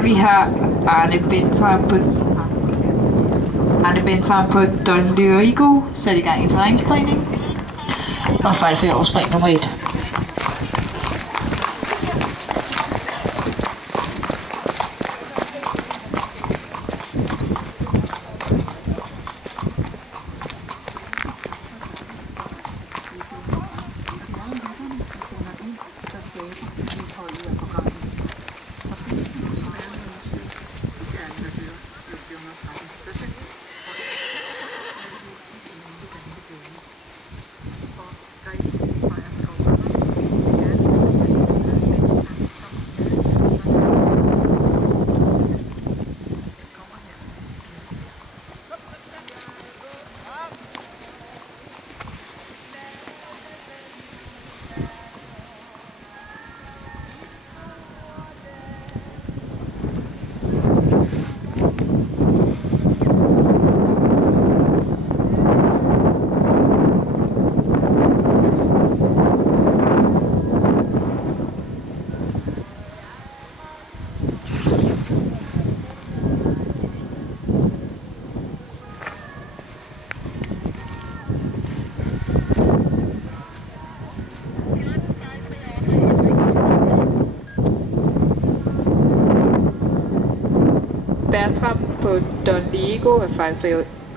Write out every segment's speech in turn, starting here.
Vi har Arne Bentheim på Don Diego sat i gang i terrænspringning og fejlfri overspring nummer 1. Bertram på Don Diego er fejlfri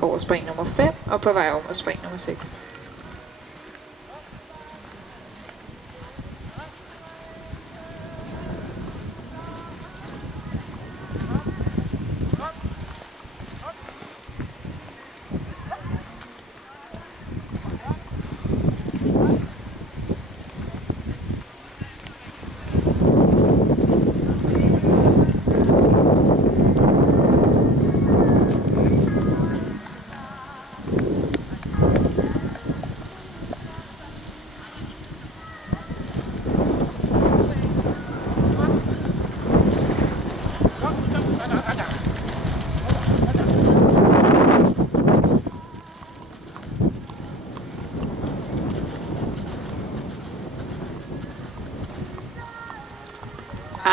overspring nummer 5 og på vej over spring nummer 6.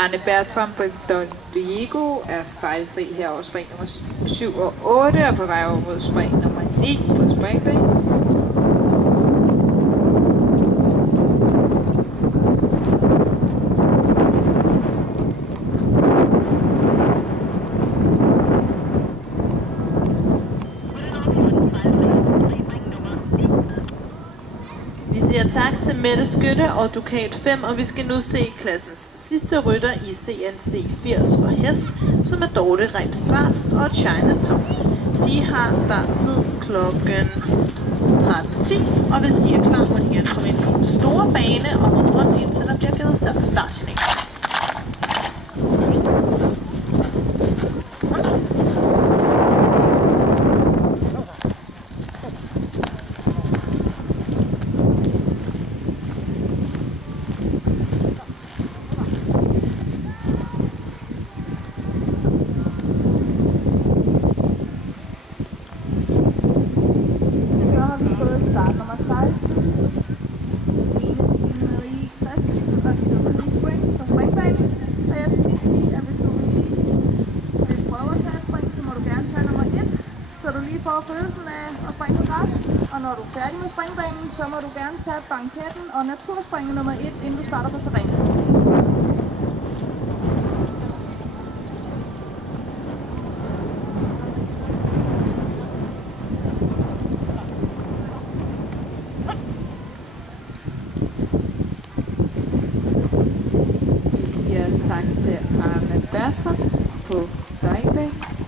Arne Bertram på Don Diego er fejlfri her over spring nummer 7 og 8 og på vej over mod spring nummer 9 på springbanen. Tak til Mette Skytte og Ducat 5, og vi skal nu se klassens sidste rytter i CNC 80 for hest, som er Dorte Reitz Schwarz og Chinatown. De har starttid klokken 13:10, og hvis de er klar, må de gerne komme ind på den store bane og rundt indtil der bliver givet startsignaler. Følelsen af at springe på græs, og når du er færdig med springbanen, så må du gerne tage banketten og naturspringe nummer 1, inden du starter på terræn. Vi siger tak til Arne Bertram på terrænbanen.